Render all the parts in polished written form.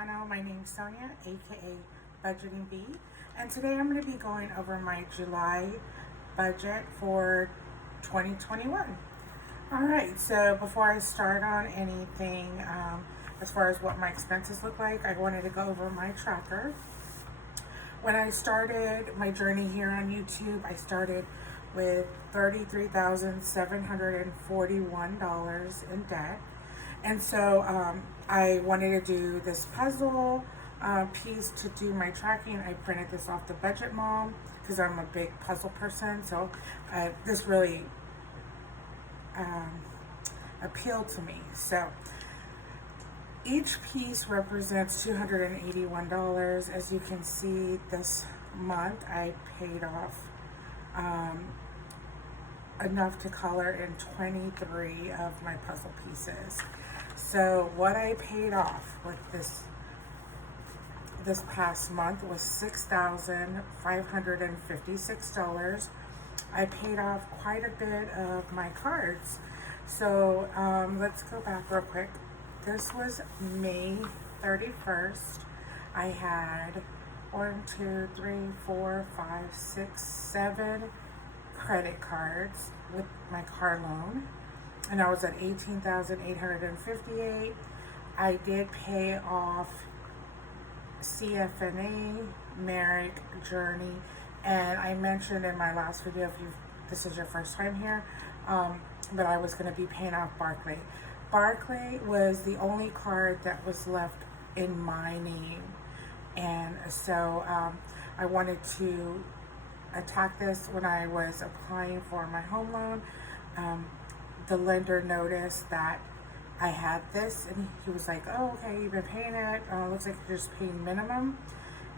channel. My name's Sonia, aka Budgeting Bee, and today I'm going to be going over my July budget for 2021. Alright, so before I start on anything, as far as what my expenses look like, I wanted to go over my tracker. When I started my journey here on YouTube, I started with $33,741 in debt. And so I wanted to do this puzzle piece to do my tracking. I printed this off the Budget Mom because I'm a big puzzle person. So this really appealed to me. So each piece represents $281. As you can see, this month I paid off enough to color in 23 of my puzzle pieces. So what I paid off with this past month was $6,556. I paid off quite a bit of my cards. So let's go back real quick. This was May 31st. I had 7 credit cards with my car loan, and I was at $18,858. I did pay off CFNA, Merrick, Journey, and I mentioned in my last video, if this is your first time here, that I was going to be paying off Barclay. Barclay was the only card that was left in my name, and so I wanted to attack this when I was applying for my home loan. The lender noticed that I had this, and he was like, "Oh, okay, you've been paying it. Looks like you're just paying minimum."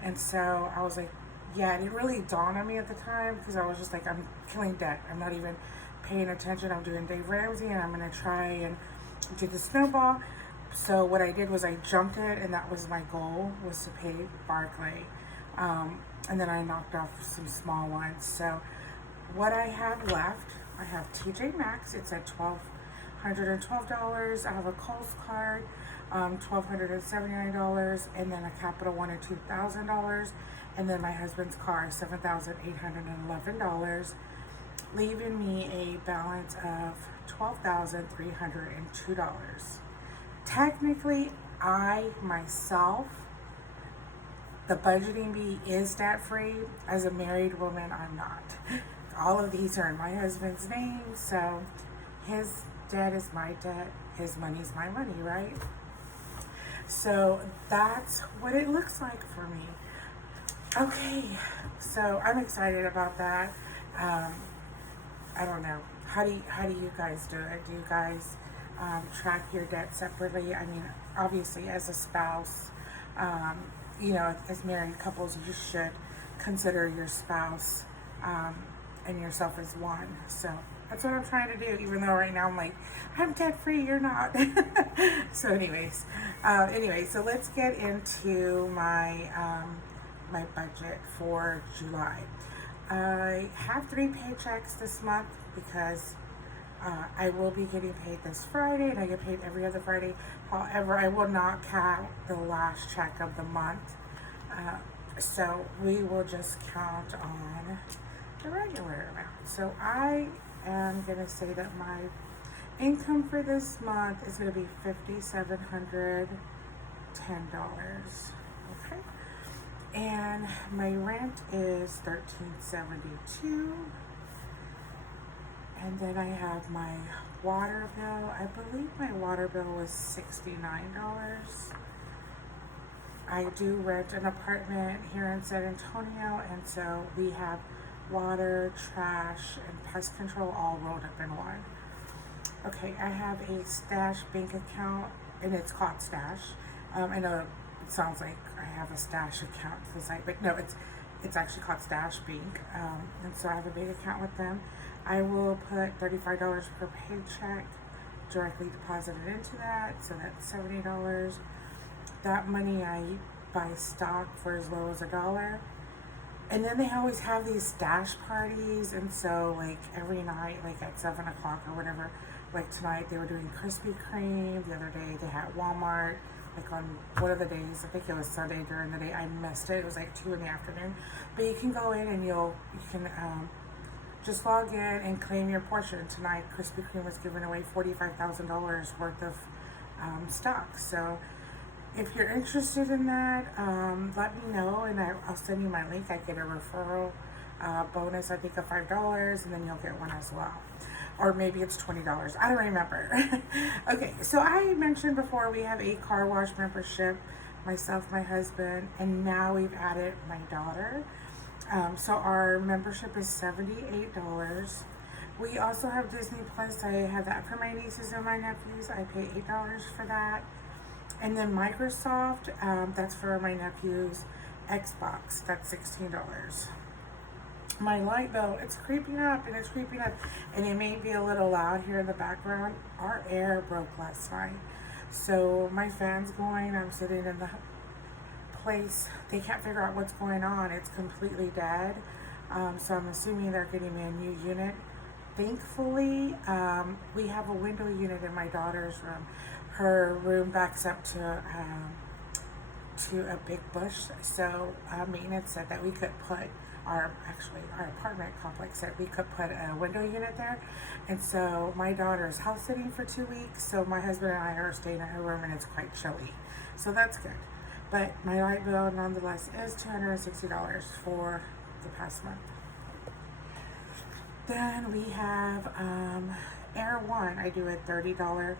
And so I was like, "Yeah." It didn't really dawn on me at the time because I was just like, "I'm killing debt. I'm not even paying attention. I'm doing Dave Ramsey, and I'm gonna try and do the snowball." So what I did was I jumped it, and that was my goal, was to pay Barclay. And then I knocked off some small ones. So what I have left, I have TJ Maxx. It's at $1,212. I have a Kohl's card, $1,279, and then a Capital One at $2,000, and then my husband's car, $7,811, leaving me a balance of $12,302. Technically, I myself, the Budgeting Bee, is debt free. As a married woman, I'm not. All of these are in my husband's name, so his debt is my debt, his money's my money, right? So that's what it looks like for me. Okay, so I'm excited about that. I don't know. How do you guys do it? Do you guys track your debt separately? I mean, obviously, as a spouse, as married couples, you should consider your spouse and yourself as one. So that's what I'm trying to do, even though right now I'm like, I'm debt free, you're not. So anyways, so let's get into my my budget for July. I have 3 paychecks this month because I will be getting paid this Friday, and I get paid every other Friday. However, I will not count the last check of the month. So we will just count on the regular amount. So I am going to say that my income for this month is going to be $5,710. Okay. And my rent is $1,372. And then I have my water bill. I believe my water bill was $69. I do rent an apartment here in San Antonio, and so we have water, trash, and pest control all rolled up in one. Okay, I have a Stash bank account, and it's called Stash. I know it sounds like I have a Stash account, but no, it's actually called Stash Bank, and so I have a bank account with them. I will put $35 per paycheck directly deposited into that, so that's $70. That money I buy stock for as low as $1. And then they always have these stash parties, and so like every night, like at 7 o'clock or whatever, like tonight they were doing Krispy Kreme, the other day they had Walmart, like on one of the days, I think it was Sunday during the day, I missed it. It was like 2 in the afternoon. But you can go in and you can just log in and claim your portion. Tonight, Krispy Kreme was giving away $45,000 worth of stock. So if you're interested in that, let me know and I'll send you my link. I get a referral bonus, I think, of $5, and then you'll get one as well. Or maybe it's $20. I don't remember. Okay, so I mentioned before we have a car wash membership, myself, my husband, and now we've added my daughter. So our membership is $78. We also have Disney Plus. I have that for my nieces and my nephews. I pay $8 for that. And then Microsoft, that's for my nephews. Xbox, that's $16. My light bill, it's creeping up and it's creeping up, and it may be a little loud here in the background. Our air broke last night, so my fan's going. I'm sitting in the place. They can't figure out what's going on. It's completely dead. So I'm assuming they're getting me a new unit. Thankfully, we have a window unit in my daughter's room. Her room backs up to a big bush, so maintenance said that we could put our apartment complex said we could put a window unit there. And so my daughter is house sitting for 2 weeks, so my husband and I are staying in her room, and it's quite chilly, so that's good. But my light bill nonetheless is $260 for the past month. Then we have Air One. I do a $30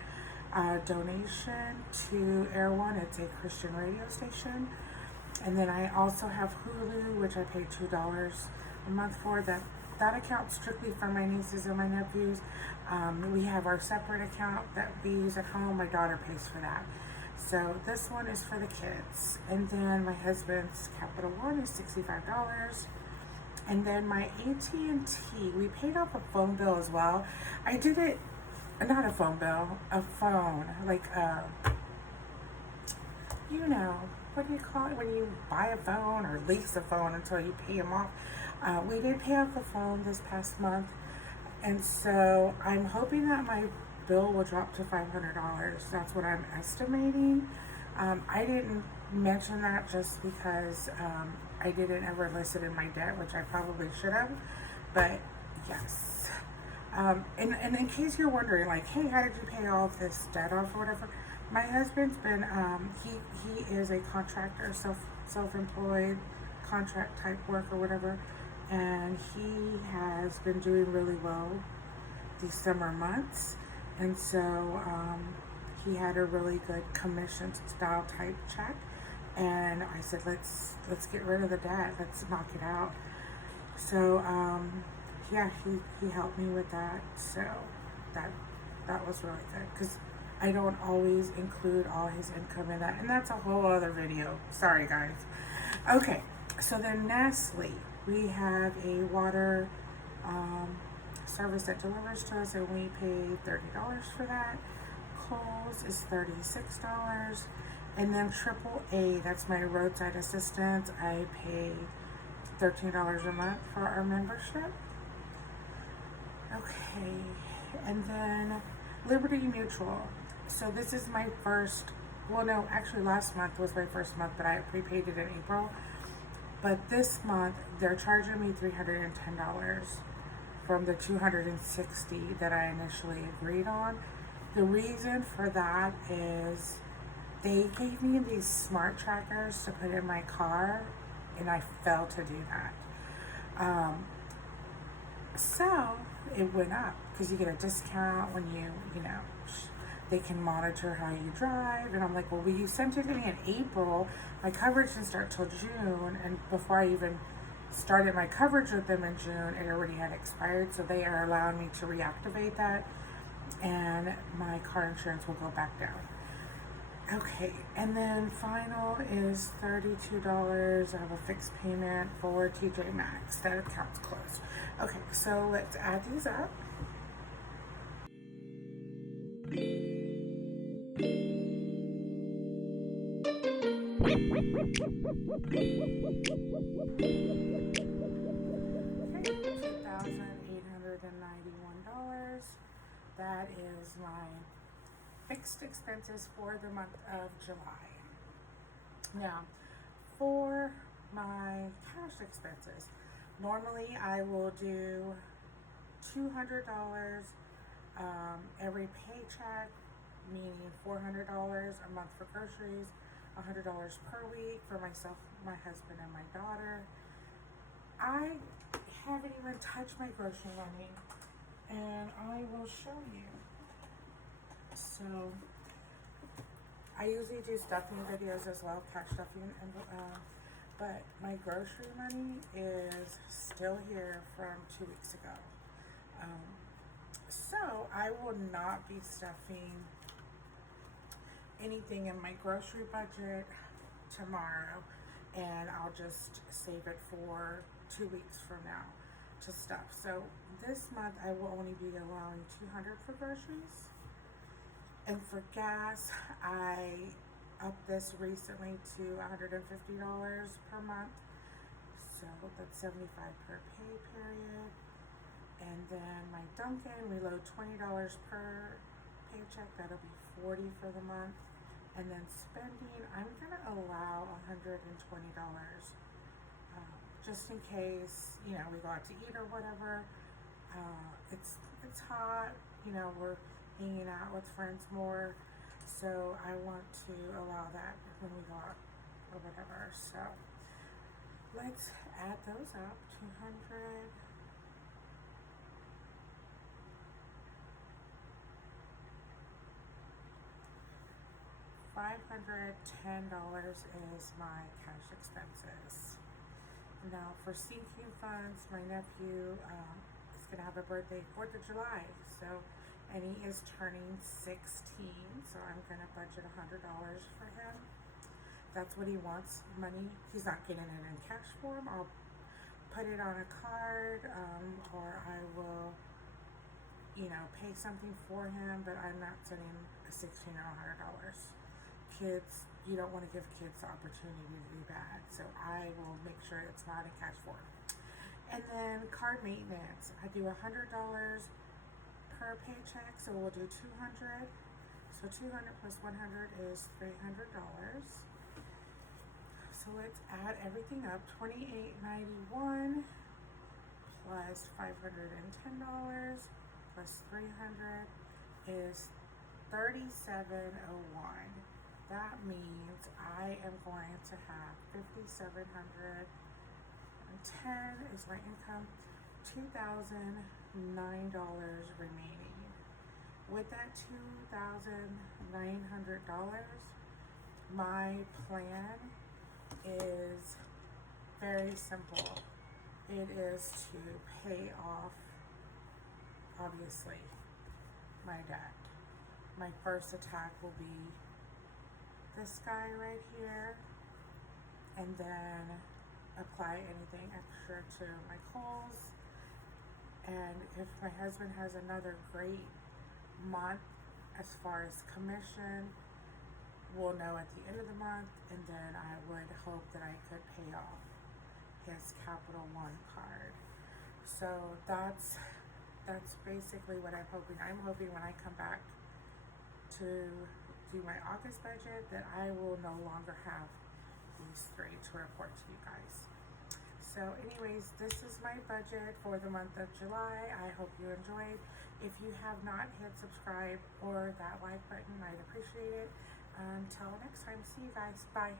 donation to Air One. It's a Christian radio station. And then I also have Hulu, which I pay $2 a month for. That account strictly for my nieces and my nephews. We have our separate account that we use at home. My daughter pays for that. So this one is for the kids. And then my husband's Capital One is $65. And then my AT&T, we paid off a phone bill as well. I did it, not a phone bill, a phone, like you know, what do you call it when you buy a phone or lease a phone until you pay them off? We did pay off the phone this past month, and so I'm hoping that my bill will drop to $500. That's what I'm estimating. I didn't mention that just because I didn't ever list it in my debt, which I probably should have, but yes. And in case you're wondering, like, hey, how did you pay all of this debt off or whatever? My husband's been, he is a contractor, self-employed contract type work or whatever, and he has been doing really well these summer months, and so he had a really good commission style type check, and I said, let's get rid of the debt, let's knock it out. So yeah, he helped me with that, so that was really good, because I don't always include all his income in that, and that's a whole other video. Sorry, guys. Okay, so then Nestle, we have a water service that delivers to us, and we pay $30 for that. Kohl's is $36, and then AAA, that's my roadside assistance. I pay $13 a month for our membership. Okay, and then Liberty Mutual. So this is my first, well no, actually last month was my first month, but I prepaid it in April. But this month, they're charging me $310 from the $260 that I initially agreed on. The reason for that is they gave me these smart trackers to put in my car, and I failed to do that. So it went up because you get a discount when you know, they can monitor how you drive. And I'm like, well, you sent it to me in April. My coverage didn't start till June, and before I even started my coverage with them in June, it already had expired. So they are allowing me to reactivate that, and my car insurance will go back down. Okay, and then final is $32. I have a fixed payment for TJ Maxx. That account's closed. Okay, so let's add these up. $2,891. That is my fixed expenses for the month of July. Now, for my cash expenses, normally I will do $200 every paycheck, meaning $400 a month for groceries, $100 per week for myself, my husband, and my daughter. I haven't even touched my grocery money, and I will show you. So I usually do stuffing videos as well, cash stuffing, and but my grocery money is still here from 2 weeks ago. So I will not be stuffing anything in my grocery budget tomorrow, and I'll just save it for 2 weeks from now to stuff. So this month I will only be allowing $200 for groceries. And for gas, I upped this recently to $150 per month. So that's $75 per pay period. And then my Dunkin', we load $20 per paycheck. That'll be $40 for the month. And then spending, I'm gonna allow $120, just in case, you know, we go out to eat or whatever. It's hot, you know, we're hanging out with friends more, so I want to allow that when we go out or whatever. So let's add those up. 200. $510 is my cash expenses. Now for sinking funds, my nephew is gonna have a birthday 4th of July, so, and he is turning 16, so I'm gonna budget $100 for him. That's what he wants, money. He's not getting it in cash form. I'll put it on a card, or I will, you know, pay something for him, but I'm not sending a $16 or $100. Kids, you don't want to give kids the opportunity to do bad, so I will make sure it's not in cash form. And then card maintenance, I do $100 per paycheck, so we'll do 200. So 200 plus 100 is $300. So let's add everything up. $28.91 plus $510 plus 300 is $37.01. That means I am going to have $5,710 is my income, $2,009 remaining. With that $2,900, my plan is very simple. It is to pay off, obviously, my debt. My first attack will be this guy right here, and then apply anything extra to my Kohl's. And if my husband has another great month as far as commission, we'll know at the end of the month, and then I would hope that I could pay off his Capital One card. So that's basically what I'm hoping. I'm hoping when I come back to do my August budget that I will no longer have these three to report to you guys. So anyways, this is my budget for the month of July. I hope you enjoyed. If you have not hit subscribe or that like button, I'd appreciate it. Until next time, see you guys. Bye.